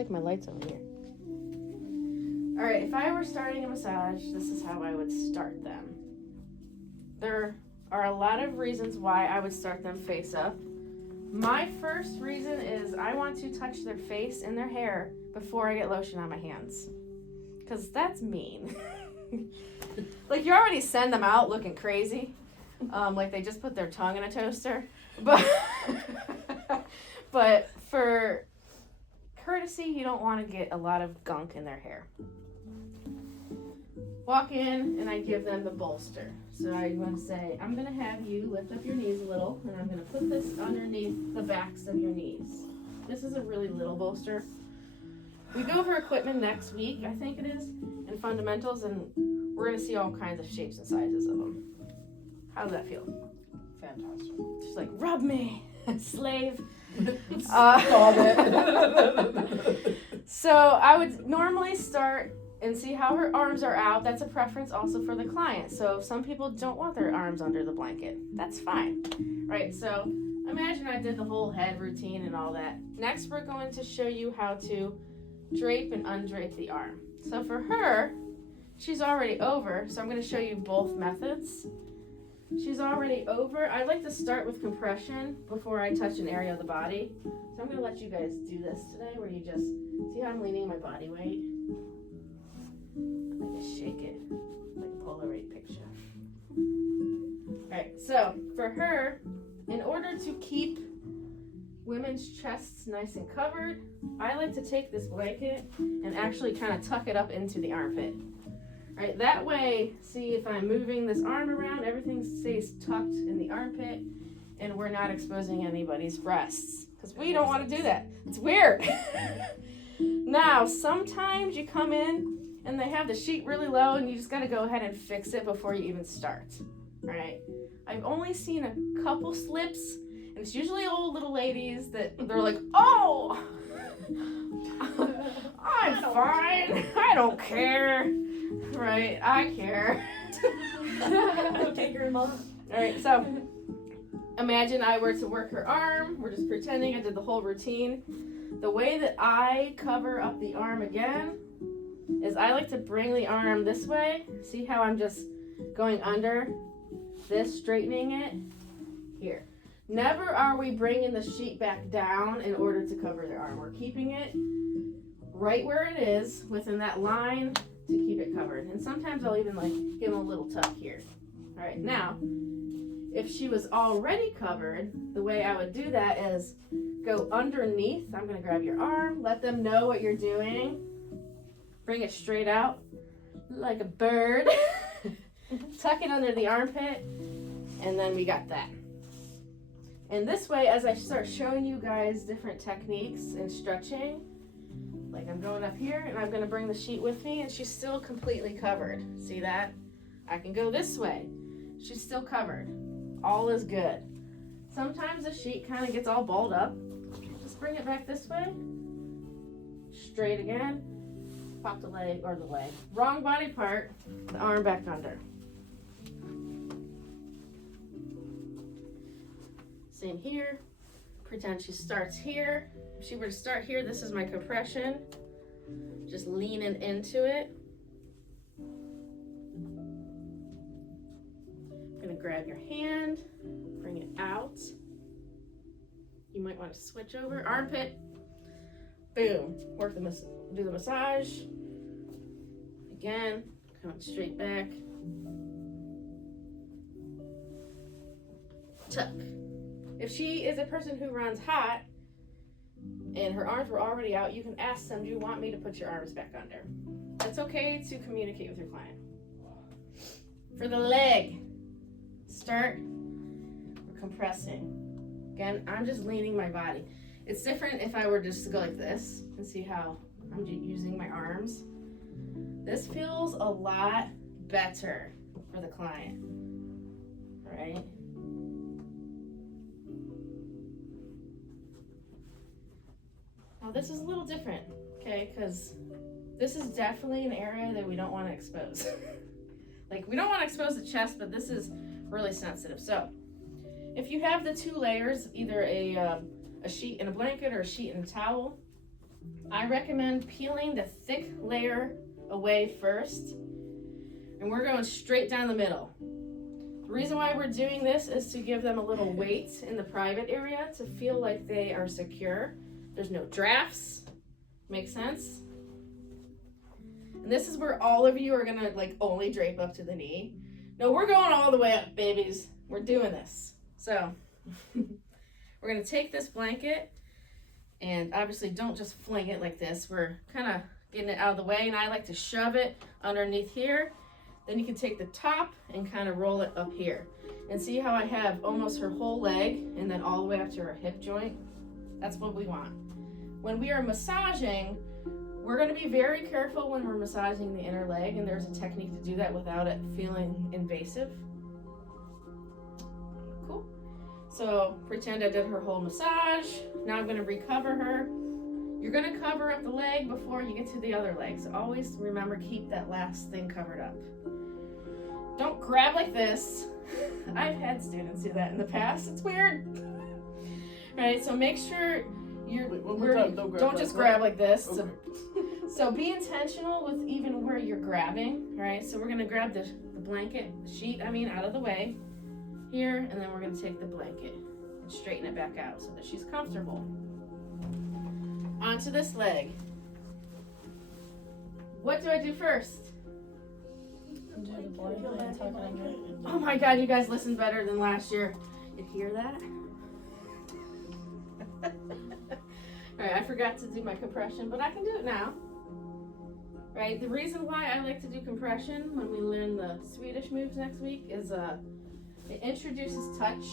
like my lights over here. All right, if I were starting a massage, this is how I would start them. There are a lot of reasons why I would start them face up. My first reason is I want to touch their face and their hair before I get lotion on my hands. Because that's mean. Like, you already send them out looking crazy. Like they just put their tongue in a toaster. But for courtesy, you don't want to get a lot of gunk in their hair. Walk in and I give them the bolster. So I want to say, I'm going to have you lift up your knees a little, and I'm going to put this underneath the backs of your knees. This is a really little bolster. We go over equipment next week, I think it is, and fundamentals, and we're going to see all kinds of shapes and sizes of them. How does that feel? Fantastic. She's like, rub me, slave. Stop it. So I would normally start and see how her arms are out. That's a preference also for the client. So if some people don't want their arms under the blanket, that's fine, right? So imagine I did the whole head routine and all that. Next, we're going to show you how to drape and undrape the arm. So for her, she's already over, so I'm going to show you both methods. She's already over. I like to start with compression before I touch an area of the body. So I'm going to let you guys do this today, where you just see how I'm leaning my body weight. I just shake it like a Polaroid picture. Alright, so for her, in order to keep women's chests nice and covered, I like to take this blanket and actually kind of tuck it up into the armpit. Alright, that way, see if I'm moving this arm around, everything stays tucked in the armpit, and we're not exposing anybody's breasts. Because we don't want to do that. It's weird. Now, sometimes you come in and they have the sheet really low, and you just got to go ahead and fix it before you even start. All right. I've only seen a couple slips, and it's usually old little ladies that they're like, oh, I'm fine. I don't care. Right. I care. Okay, Grandma. All right. So imagine I were to work her arm. We're just pretending I did the whole routine. The way that I cover up the arm again is I like to bring the arm this way. See how I'm just going under this, straightening it? Here. Never are we bringing the sheet back down in order to cover the arm. We're keeping it right where it is, within that line, to keep it covered. And sometimes I'll even like give them a little tuck here. All right, now, if she was already covered, the way I would do that is go underneath. I'm gonna grab your arm, let them know what you're doing. Bring it straight out like a bird. Tuck it under the armpit, and then we got that. And this way, as I start showing you guys different techniques and stretching, like I'm going up here and I'm going to bring the sheet with me, and she's still completely covered. See that? I can go this way. She's still covered. All is good. Sometimes the sheet kind of gets all balled up. Just bring it back this way. Straight again. Pop the leg, or the leg. Wrong body part. The arm back under. Same here. Pretend she starts here. If she were to start here, this is my compression. Just leaning into it. I'm gonna grab your hand, bring it out. You might want to switch over. Armpit. Boom. Work the do the massage. Again, coming straight back. Tuck. If she is a person who runs hot and her arms were already out, you can ask them, do you want me to put your arms back under? That's okay to communicate with your client. For the leg, start, we're compressing. Again, I'm just leaning my body. It's different if I were just to go like this and see how I'm using my arms. This feels a lot better for the client, right? Now this is a little different, okay, because this is definitely an area that we don't want to expose. Like, we don't want to expose the chest, but this is really sensitive. So if you have the two layers, either a sheet and a blanket or a sheet and a towel, I recommend peeling the thick layer away first, and we're going straight down the middle. The reason why we're doing this is to give them a little weight in the private area to feel like they are secure. There's no drafts. Make sense? And this is where all of you are gonna like only drape up to the knee. No, we're going all the way up, babies. We're doing this. So we're gonna take this blanket, and obviously don't just fling it like this. We're kind of getting it out of the way, and I like to shove it underneath here. Then you can take the top and kind of roll it up here. And see how I have almost her whole leg and then all the way up to her hip joint? That's what we want. When we are massaging, we're going to be very careful when we're massaging the inner leg, and there's a technique to do that without it feeling invasive. Cool. So pretend I did her whole massage. Now I'm going to recover her. You're going to cover up the leg before you get to the other leg. So always remember, keep that last thing covered up. Don't grab like this. I've had students do that in the past. It's weird. Right, so make sure don't just grab like this. Okay. So be intentional with even where you're grabbing, right? So we're gonna grab the blanket, sheet, out of the way here, and then we're gonna take the blanket and straighten it back out so that she's comfortable. Onto this leg. What do I do first? Oh my God, you guys listen better than last year. You hear that? Alright, I forgot to do my compression, but I can do it now. Right, the reason why I like to do compression when we learn the Swedish moves next week is it introduces touch,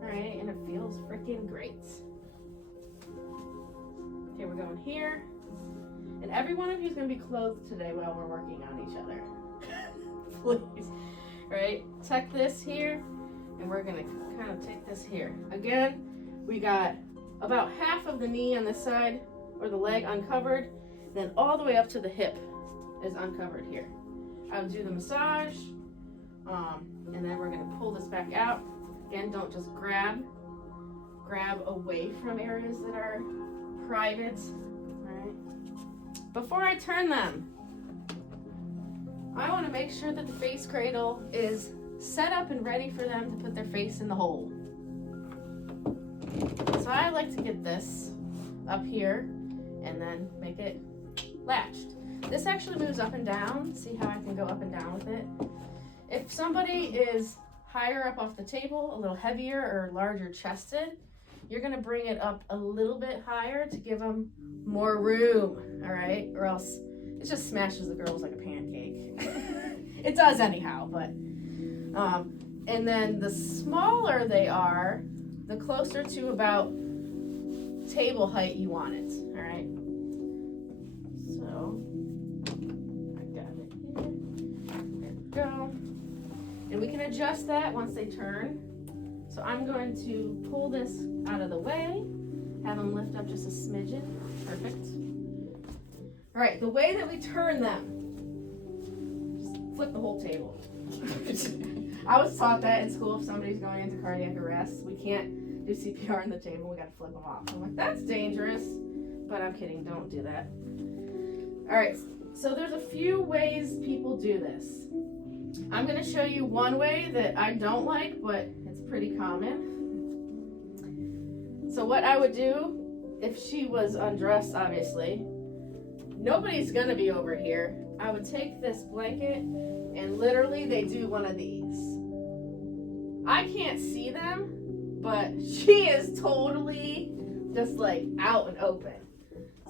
right, and it feels freaking great. Okay, we're going here. And every one of you is going to be clothed today while we're working on each other. Please. Right? Tuck this here, and we're going to kind of take this here. Again, we got about half of the knee on this side, or the leg uncovered, then all the way up to the hip is uncovered here. I'll do the massage, and then we're going to pull this back out. Again, don't just grab away from areas that are private. Before I turn them, I want to make sure that the face cradle is set up and ready for them to put their face in the hole. So I like to get this up here and then make it latched. This actually moves up and down. See how I can go up and down with it? If somebody is higher up off the table, a little heavier or larger chested, you're going to bring it up a little bit higher to give them more room, all right? Or else it just smashes the girls like a pancake. It does anyhow, but and then the smaller they are, the closer to about table height you want it, all right? So I got it here. There we go. And we can adjust that once they turn. So I'm going to pull this out of the way, have them lift up just a smidgen. Perfect. All right, the way that we turn them, just flip the whole table. I was taught that in school. If somebody's going into cardiac arrest, we can't do CPR on the table. We got to flip them off. I'm like, that's dangerous, but I'm kidding. Don't do that. All right, so there's a few ways people do this. I'm going to show you one way that I don't like, but it's pretty common. So what I would do, if she was undressed, obviously, nobody's going to be over here. I would take this blanket and literally they do one of these. I can't see them, but she is totally just like out and open.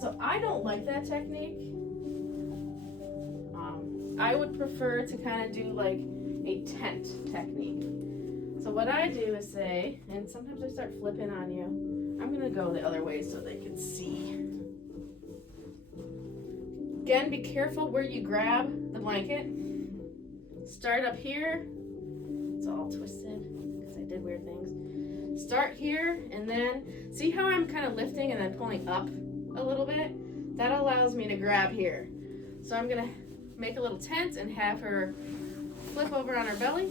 So I don't like that technique. I would prefer to kind of do like a tent technique. So what I do is say, and sometimes I start flipping on you, I'm going to go the other way so they can see. Again, be careful where you grab the blanket. Start up here. It's all twisted because I did weird things. Start here and then see how I'm kind of lifting and then pulling up a little bit? That allows me to grab here. So I'm going to make a little tent and have her flip over on her belly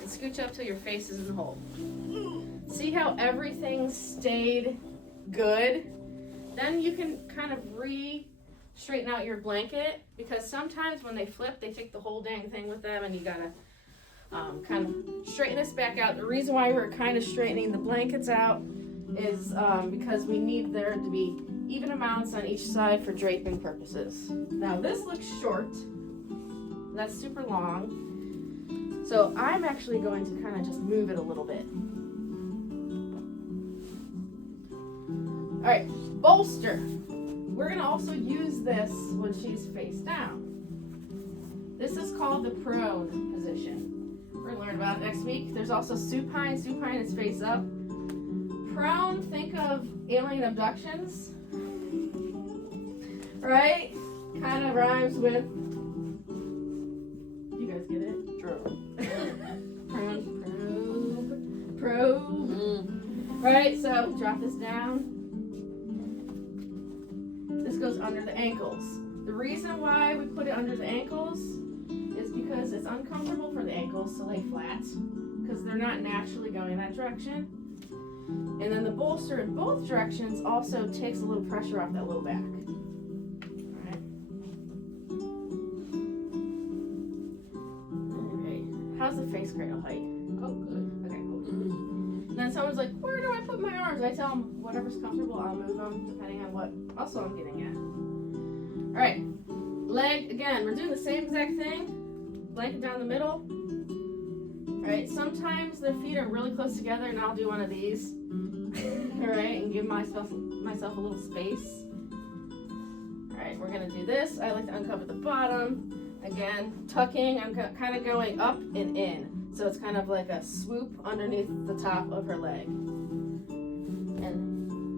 and scooch up till your face is in the hole. See how everything stayed good? Then you can kind of straighten out your blanket, because sometimes when they flip, they take the whole dang thing with them, and you gotta kind of straighten this back out. The reason why we're kind of straightening the blankets out is because we need there to be even amounts on each side for draping purposes. Now this looks short. That's super long. So I'm actually going to kind of just move it a little bit. All right, bolster. We're gonna also use this when she's face down. This is called the prone position. We're gonna learn about it next week. There's also supine. Supine is face up. Prone, think of alien abductions. Right? Kind of rhymes with, you guys get it? True. Probe. Right, so drop this down. This goes under the ankles. The reason why we put it under the ankles is because it's uncomfortable for the ankles to lay flat, because they're not naturally going that direction. And then the bolster in both directions also takes a little pressure off that low back. Alright. Alright. How's the face cradle height? Oh, good. Okay, cool. And then someone's like, where do I put my arms? I tell them whatever's comfortable, I'll move them depending on what muscle I'm getting at. Alright. Leg, again, we're doing the same exact thing. Blanket down the middle. Alright, sometimes their feet are really close together, and I'll do one of these. Alright, and give myself a little space. Alright, we're gonna do this. I like to uncover the bottom. Again, tucking, I'm kind of going up and in. So it's kind of like a swoop underneath the top of her leg. And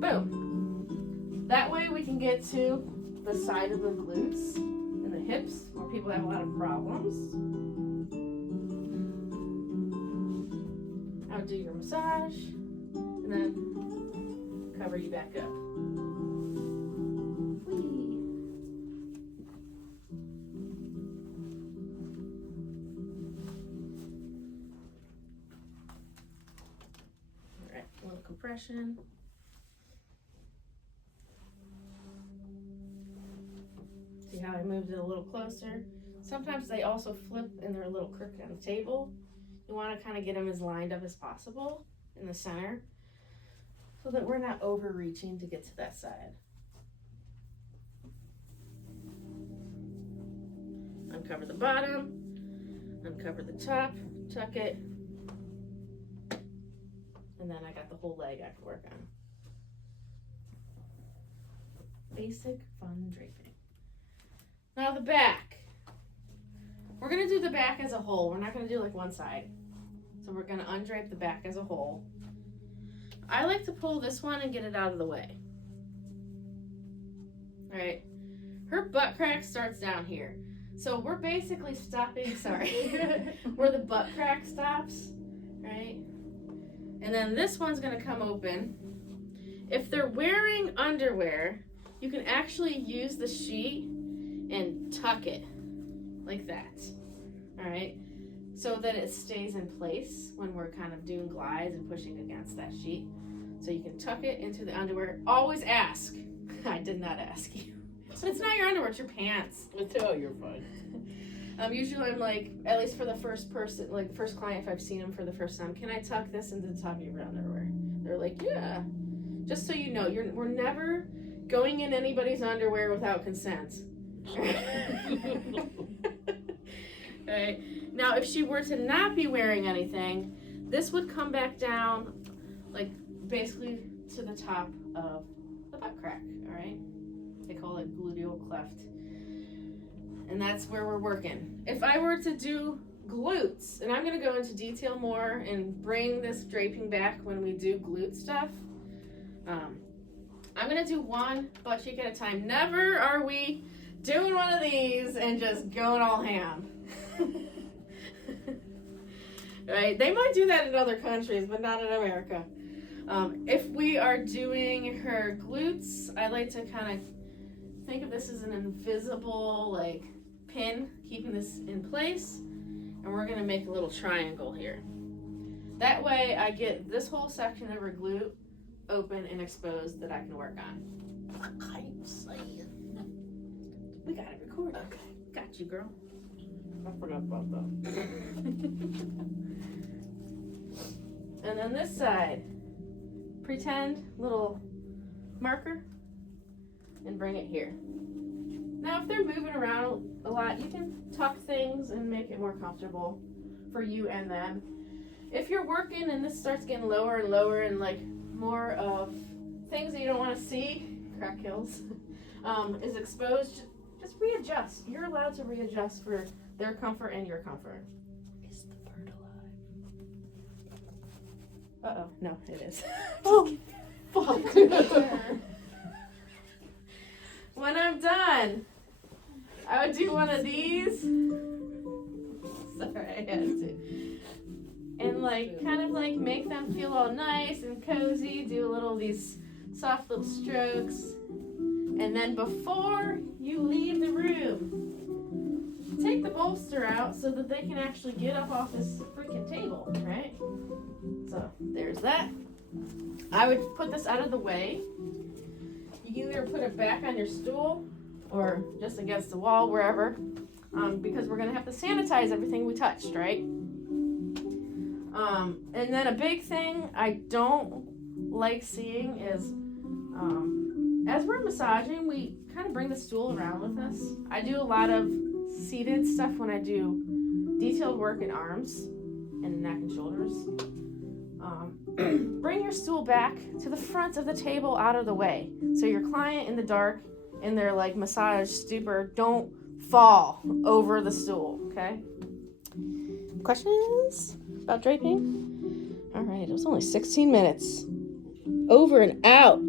boom. That way we can get to the side of the glutes and the hips, where people have a lot of problems. I'll do your massage, and then cover you back up. Whee. All right, a little compression. See how I moved it a little closer? Sometimes they also flip and they're a little crooked on the table. You want to kind of get them as lined up as possible in the center, so that we're not overreaching to get to that side. Uncover the bottom, uncover the top, tuck it, and then I got the whole leg I can work on. Basic fun draping. Now the back. We're gonna do the back as a whole. We're not gonna do like one side. So we're gonna undrape the back as a whole. I like to pull this one and get it out of the way. All right. Her butt crack starts down here. So we're basically stopping, where the butt crack stops, right? And then this one's gonna come open. If they're wearing underwear, you can actually use the sheet and tuck it like that, all right? So that it stays in place when we're kind of doing glides and pushing against that sheet. So you can tuck it into the underwear. Always ask. I did not ask you. It's not your underwear, it's your pants. Oh, you're fine. Usually I'm like, at least for the first person, like first client, if I've seen them for the first time, can I tuck this into the top of your underwear? They're like, yeah. Just so you know, we're never going in anybody's underwear without consent. Right. Now, if she were to not be wearing anything, this would come back down, like basically to the top of the butt crack. All right. They call it gluteal cleft, and that's where we're working. If I were to do glutes, and I'm going to go into detail more and bring this draping back when we do glute stuff. I'm going to do one butt cheek at a time. Never are we doing one of these and just going all ham. Right? They might do that in other countries, but not in America. If we are doing her glutes, I like to kind of think of this as an invisible like pin, keeping this in place, and we're going to make a little triangle here. That way I get this whole section of her glute open and exposed that I can work on. We got it recorded. Okay. Got you, girl. I forgot about that. And then this side, pretend little marker and bring it here. Now, if they're moving around a lot, you can tuck things and make it more comfortable for you and them. If you're working and this starts getting lower and lower and like more of things that you don't want to see, crack hills, is exposed, just readjust. You're allowed to readjust for their comfort and your comfort. Is the bird alive? Uh-oh. No, it is. Oh, fuck. When I'm done, I would do one of these. Sorry, I had to. And like, kind of like make them feel all nice and cozy. Do a little of these soft little strokes. And then before you leave the room, take the bolster out so that they can actually get up off this freaking table, right? So there's that. I would put this out of the way. You can either put it back on your stool or just against the wall, wherever, because we're gonna have to sanitize everything we touched, right? And then a big thing I don't like seeing is, as we're massaging, we kind of bring the stool around with us. I do a lot of seated stuff when I do detailed work in arms and neck and shoulders. Bring your stool back to the front of the table out of the way. So your client in the dark, in their like massage stupor, don't fall over the stool, okay? Questions about draping? All right, it was only 16 minutes. Over and out.